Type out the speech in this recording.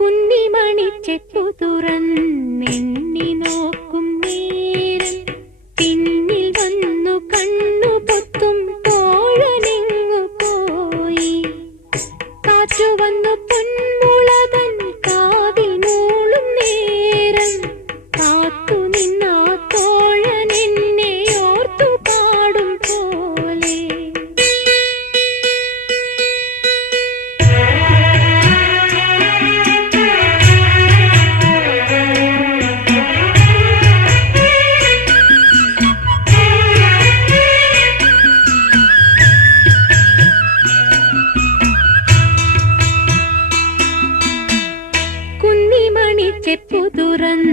കുന്നിമണി ചെപ്പു തുറന്നെണ്ണി നോക്കും നേരം പിന്നിൽ വന്നു കണ്ണു പൊത്തും തോഴനെങ്ങു പോയി. കാറ്റു വന്നു പൊന്മുളതൻ കാതിൽ മൂളും നേരം കാത്തു നിന്നാ തോഴൻ എന്നെ ഓർത്തു പാടും പോലെ. കുന്നിമണി ചെപ്പു തുറന്ന്